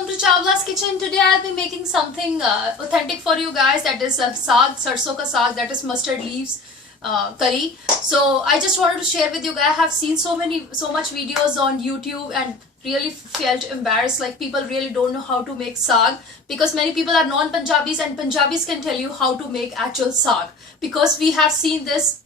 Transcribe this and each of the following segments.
welcome to Chawla's Kitchen. Today I'll be making something authentic for you guys, that is saag, sarson ka saag, that is mustard leaves curry. So I just wanted to share with you guys. I have seen so much videos on YouTube and really felt embarrassed, like people really don't know how to make saag, because many people are non-Punjabis and Punjabis can tell you how to make actual saag, because we have seen this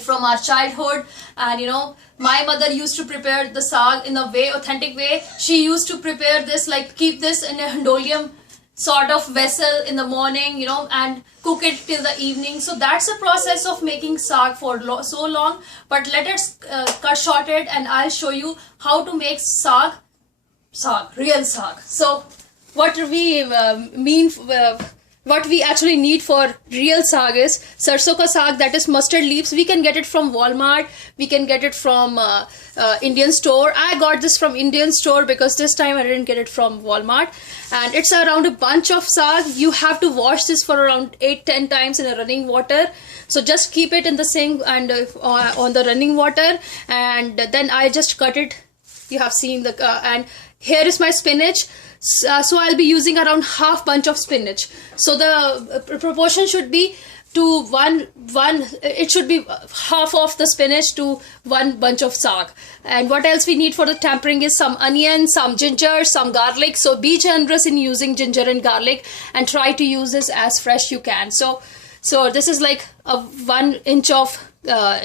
from our childhood. And you know, my mother used to prepare the saag in a authentic way. She used to prepare this, like keep this in a handolium sort of vessel in the morning, you know, and cook it till the evening. So that's the process of making saag for so long. But let us cut short it, and I'll show you how to make saag, real saag. So what we what we actually need for real saag is sarson ka saag, that is mustard leaves. We can get it from Walmart, we can get it from Indian store. I got this from Indian store because this time I didn't get it from Walmart. And it's around a bunch of saag. You have to wash this for around 8-10 times in a running water. So just keep it in the sink and on the running water, and then I just cut it. You have seen the and here is my spinach. So I'll be using around half bunch of spinach. So the proportion should be to one. It should be half of the spinach to one bunch of saag. And what else we need for the tempering is some onion, some ginger, some garlic. So be generous in using ginger and garlic, and try to use this as fresh you can. So this is like a 1 inch of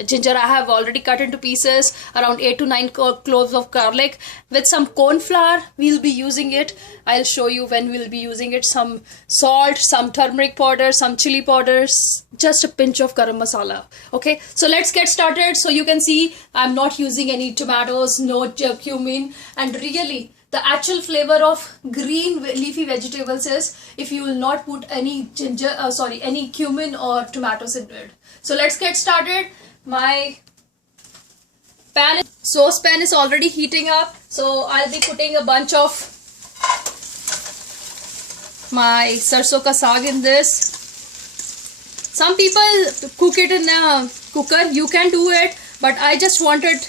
ginger. I have already cut into pieces. Around 8 to 9 cloves of garlic. With some corn flour we'll be using it. I'll show you when we'll be using it. Some salt, some turmeric powder, some chili powders, just a pinch of garam masala. Okay, so let's get started. So you can see I'm not using any tomatoes, no cumin, and really the actual flavor of green leafy vegetables is if you will not put any any cumin or tomatoes in it. So let's get started. My saucepan is already heating up. So I'll be putting a bunch of my sarson ka saag in this. Some people cook it in a cooker. You can do it, but I just wanted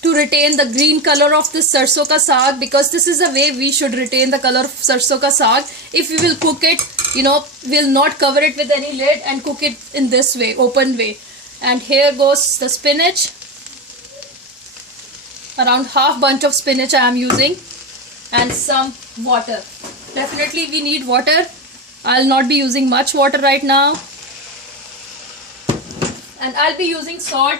to retain the green color of this sarson ka saag, because this is the way we should retain the color of sarson ka saag. If we will cook it, you know, we'll not cover it with any lid and cook it in this way, open way. And here goes the spinach. Around half bunch of spinach I am using, and some water. Definitely we need water. I'll not be using much water right now. And I'll be using salt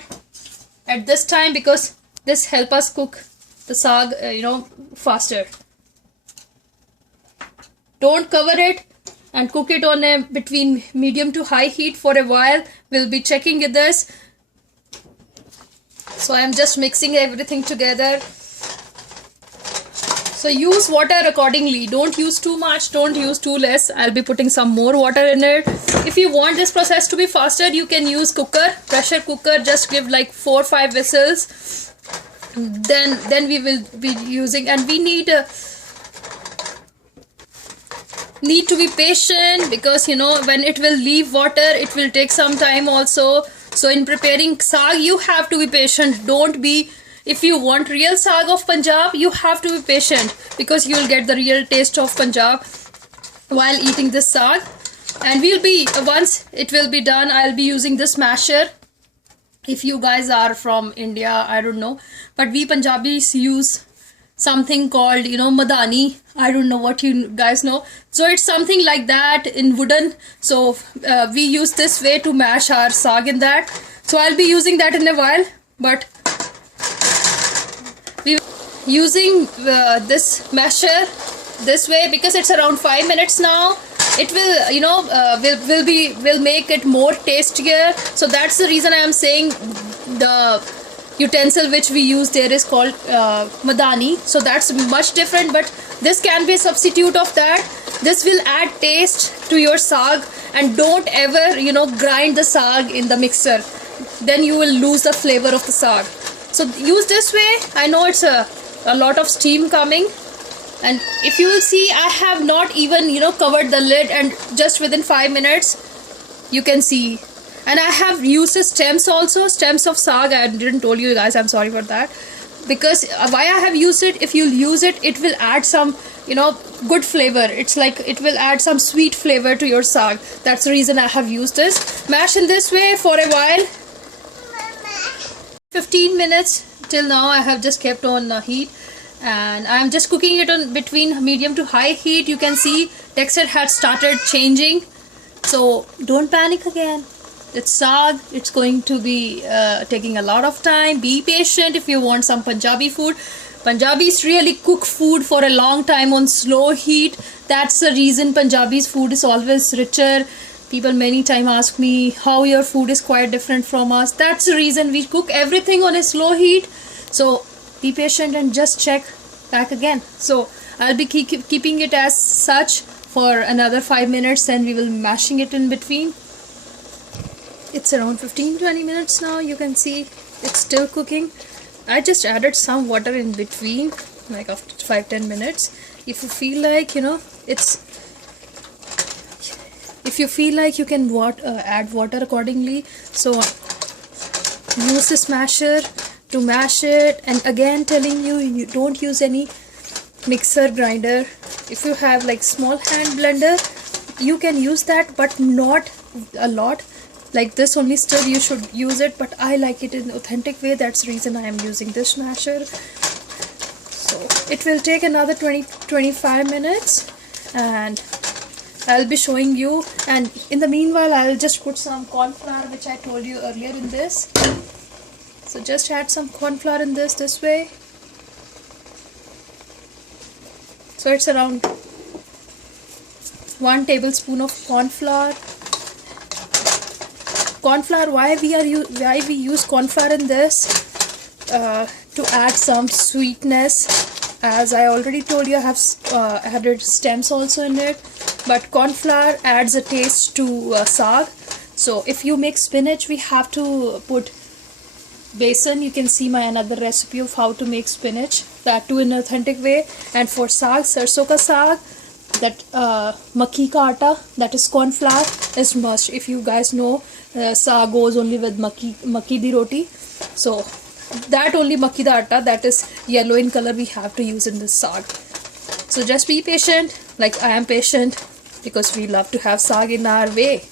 at this time because this help us cook the saag, you know, faster. Don't cover it and cook it on a between medium to high heat for a while. We'll be checking this. So I'm just mixing everything together. So use water accordingly. Don't use too much, don't use too less. I'll be putting some more water in it. If you want this process to be faster, you can use cooker, pressure cooker. Just give like 4 or 5 whistles. Then we will be using, and we need to be patient, because you know, when it will leave water, it will take some time also. So in preparing saag, you have to be patient. Don't be, if you want real saag of Punjab, you have to be patient, because you will get the real taste of Punjab while eating this saag. And we'll be, once it will be done, I'll be using this masher. If you guys are from India, I don't know, but we Punjabis use something called, you know, madani. I don't know what you guys know. So it's something like that in wooden. So we use this way to mash our saag in that. So I'll be using that in a while, but we using this masher this way because it's around 5 minutes now. It will, you know, will make it more tastier. So that's the reason I am saying the utensil which we use there is called madani. So that's much different, but this can be a substitute of that. This will add taste to your saag. And don't ever, you know, grind the saag in the mixer. Then you will lose the flavor of the saag. So use this way. I know it's a lot of steam coming. And if you will see, I have not even, you know, covered the lid, and just within 5 minutes you can see. And I have used the stems also, stems of saag. I didn't told you guys, I'm sorry for that. Because why I have used it, if you use it, it will add some, you know, good flavor. It's like it will add some sweet flavor to your saag. That's the reason I have used this. Mash in this way for a while. 15 minutes till now I have just kept on heat, and I'm just cooking it on between medium to high heat. You can see texture had started changing, so don't panic again. It's saag. It's going to be taking a lot of time. Be patient if you want some Punjabi food. Punjabis really cook food for a long time on slow heat. That's the reason Punjabi's food is always richer. People many times ask me how your food is quite different from us. That's the reason we cook everything on a slow heat. So be patient and just check back again. So I'll be keeping it as such for another 5 minutes, and we will be mashing it in between. It's around 15-20 minutes now. You can see it's still cooking. I just added some water in between, like after 5-10 minutes. If you feel like, if you feel like you can add water accordingly. So use this masher to mash it. And again telling you, you don't use any mixer grinder. If you have like small hand blender, you can use that, but not a lot. Like this only, still you should use it, but I like it in authentic way. That's the reason I am using this masher. So it will take another 20-25 minutes, and I'll be showing you. And in the meanwhile, I'll just put some corn flour, which I told you earlier in this. So just add some corn flour in this way. So it's around 1 tablespoon of corn flour. Corn flour, why we use corn flour in this? To add some sweetness. As I already told you, I have added stems also in it. But corn flour adds a taste to saag. So if you make spinach, we have to put besan. You can see my another recipe of how to make spinach, that too in an authentic way. And for saag, sarson ka saag, that makki ka atta, that is corn flour, is must. If you guys know, saag goes only with makki di roti. So that only makki da atta, that is yellow in color, we have to use in this saag. So just be patient, like I am patient, because we love to have saag in our way.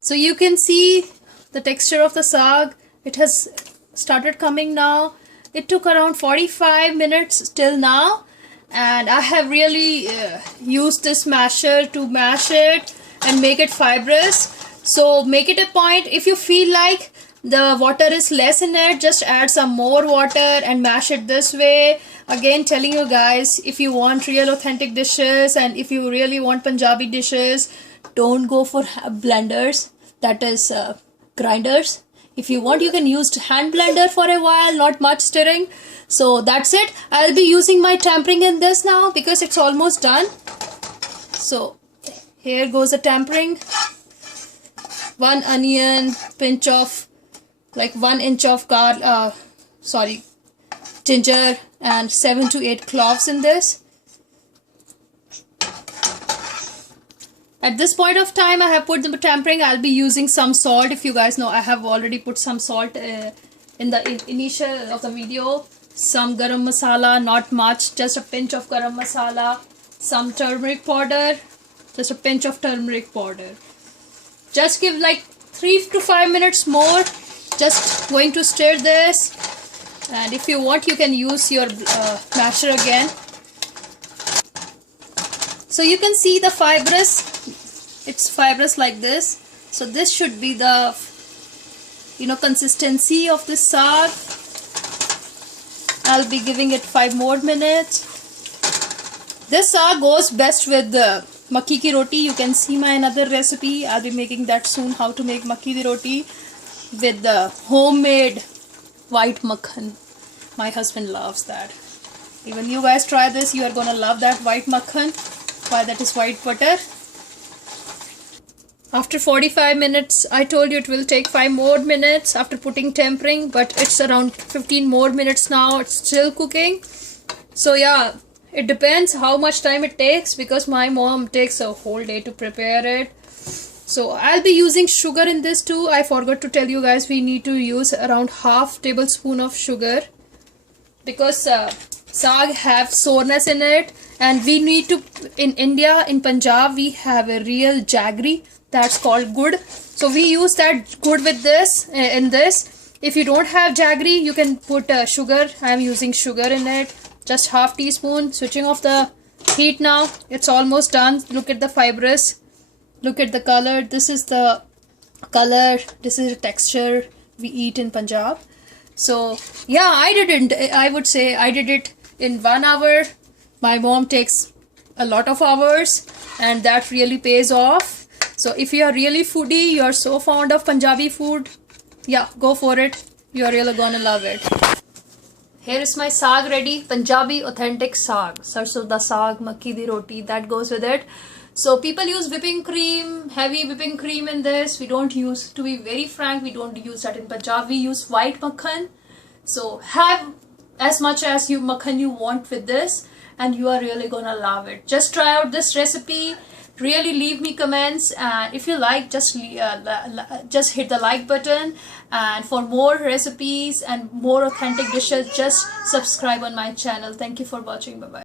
So you can see the texture of the saag. It has started coming now. It took around 45 minutes till now, and I have really used this masher to mash it and make it fibrous. So make it a point, if you feel like the water is less in it, just add some more water and mash it this way. Again telling you guys, if you want real authentic dishes and if you really want Punjabi dishes, don't go for blenders, that is grinders. If you want, you can use hand blender for a while, not much stirring. So that's it. I'll be using my tempering in this now because it's almost done. So here goes the tempering. 1 onion, pinch of like 1 inch of ginger, and 7 to 8 cloves in this. At this point of time, I have put the tempering. I'll be using some salt. If you guys know, I have already put some salt in the initial of the video. Some garam masala, not much, just a pinch of garam masala. Some turmeric powder, just a pinch of turmeric powder. Just give like 3 to 5 minutes more. Just going to stir this, and if you want, you can use your masher again. So you can see the fibrous, it's fibrous like this. So this should be the consistency of this saag. I'll be giving it 5 more minutes. This saag goes best with the makki ki roti. You can see my another recipe. I'll be making that soon, how to make makki di roti with the homemade white makhan. My husband loves that. Even you guys try this, you are gonna love that white makhan. Why, that is white butter. After 45 minutes, I told you it will take 5 more minutes after putting tempering, but it's around 15 more minutes now. It's still cooking. So yeah, it depends how much time it takes, because my mom takes a whole day to prepare it. So I'll be using sugar in this too. I forgot to tell you guys, we need to use around half tablespoon of sugar, because saag have soreness in it, and we need to, in India, in Punjab, we have a real jaggery that's called good. So we use that good with this, in this. If you don't have jaggery, you can put sugar. I'm using sugar in it, just half teaspoon. Switching off the heat now. It's almost done. Look at the fibrous, look at the color. This is the color, this is the texture we eat in Punjab. So yeah, I would say I did it in 1 hour. My mom takes a lot of hours, and that really pays off. So if you are really foodie, you are so fond of Punjabi food, yeah, go for it. You are really gonna love it. Here is my saag ready. Punjabi authentic saag. Sarson da saag, makki di roti, that goes with it. So people use whipping cream, heavy whipping cream in this. We don't use, to be very frank, we don't use that in Punjab. We use white makhan. So have as much as you makhan you want with this, and you are really gonna love it. Just try out this recipe. Really leave me comments, and if you like, just hit the like button. And for more recipes and more authentic dishes, just subscribe on my channel. Thank you for watching. Bye bye.